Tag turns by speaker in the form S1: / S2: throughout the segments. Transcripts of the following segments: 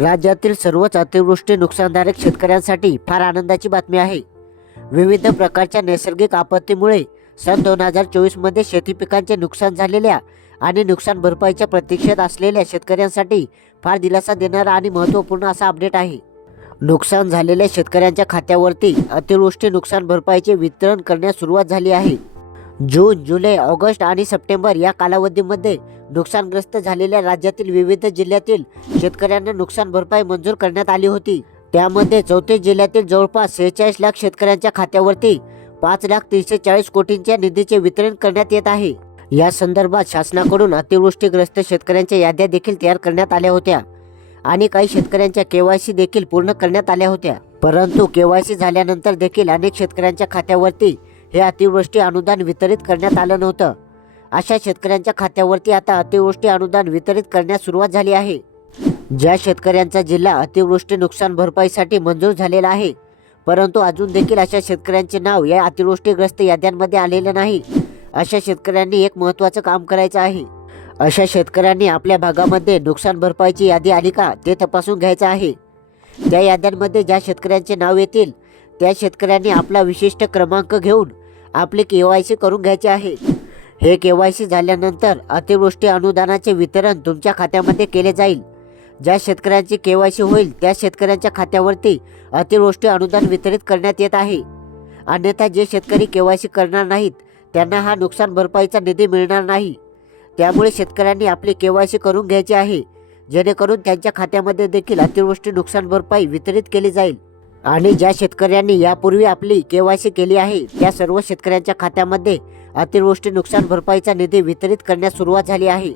S1: राज्यातील सर्वच अतिवृष्टी नुकसानदायक शेतकऱ्यांसाठी फार आनंदाची बातमी आहे. विविध प्रकारच्या नैसर्गिक आपत्तीमुळे सन दोन हजार चोवीसमध्ये शेती पिकांचे नुकसान झालेल्या आणि नुकसान भरपाईच्या प्रतीक्षेत असलेल्या शेतकऱ्यांसाठी फार दिलासा देणारा आणि महत्त्वपूर्ण असा अपडेट आहे. नुकसान झालेल्या शेतकऱ्यांच्या खात्यावरती अतिवृष्टी नुकसान भरपाईचे वितरण करण्यास सुरुवात झाली आहे. जून जुलै ऑगस्ट आणि सप्टेंबर या कालावधीमध्ये नुकसानग्रस्त झालेल्या राज्यातील विविध जिल्ह्यातील शेतकऱ्यांना नुकसान भरपाई मंजूर करण्यात आली होती. त्यामध्ये चौतीस जिल्ह्यातील जवळपास सेहेचाळीस लाख शेतकऱ्यांच्या खात्यावरती पाच लाख तीनशे चाळीस कोटींच्या निधीचे वितरण करण्यात येत आहे. या संदर्भात शासनाकडून अतिवृष्टीग्रस्त शेतकऱ्यांच्या याद्या देखील तयार करण्यात आल्या होत्या आणि काही शेतकऱ्यांच्या केवायसी देखील पूर्ण करण्यात आल्या होत्या. परंतु केवायसी झाल्यानंतर देखील अनेक शेतकऱ्यांच्या खात्यावरती हे अतिवृष्टी अनुदान वितरित करण्यात आलं नव्हतं. अशा शेतकऱ्यांच्या खात्यावरती आता अतिवृष्टी अनुदान वितरित करण्यास सुरुवात झाली आहे. ज्या शेतकऱ्यांचा जिल्हा अतिवृष्टी नुकसान भरपाईसाठी मंजूर झालेला आहे परंतु अजून देखील अशा शेतकऱ्यांचे नाव या अतिवृष्टीग्रस्त याद्यांमध्ये आलेलं नाही. अशा शेतकऱ्यांनी एक महत्त्वाचं काम करायचं आहे. अशा शेतकऱ्यांनी आपल्या भागामध्ये नुकसान भरपाईची यादी आली का ते तपासून घ्यायचं आहे. त्या याद्यांमध्ये ज्या शेतकऱ्यांचे नाव येतील त्या शेतकऱ्यांनी आपला विशिष्ट क्रमांक घेऊन आपले के वाय सी करून घ्यायचे आहे. हे के वाय सी झाल्यानंतर अतिवृष्टी अनुदानाचे वितरण तुमच्या खात्यामध्ये केले जाईल. ज्या शेतकऱ्यांची के वाय सी होईल त्या शेतकऱ्यांच्या खात्यावरती अतिवृष्टी अनुदान वितरित करण्यात येत आहे. अन्यथा जे शेतकरी के वाय सी करणार नाहीत त्यांना हा नुकसान भरपाईचा निधी मिळणार नाही. त्यामुळे शेतकऱ्यांनी आपली के वाय सी करून घ्यायची आहे. जेणेकरून त्यांच्या खात्यामध्ये देखील अतिवृष्टी नुकसान भरपाई वितरित केली जाईल. आणि ज्या शेतकऱ्यांनी यापूर्वी आपली के वाय सी केली आहे त्या सर्व शेतकऱ्यांच्या खात्यामध्ये अतिवृष्टी नुकसान भरपाईचा निधी वितरित करण्यास सुरुवात झाली आहे.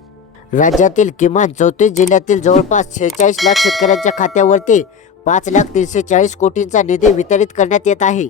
S1: राज्यातील किमान चौतीस जिल्ह्यातील जवळपास शेहेचाळीस लाख शेतकऱ्यांच्या खात्यावरती पाच लाख तीनशे चाळीस कोटींचा निधी वितरित करण्यात येत आहे.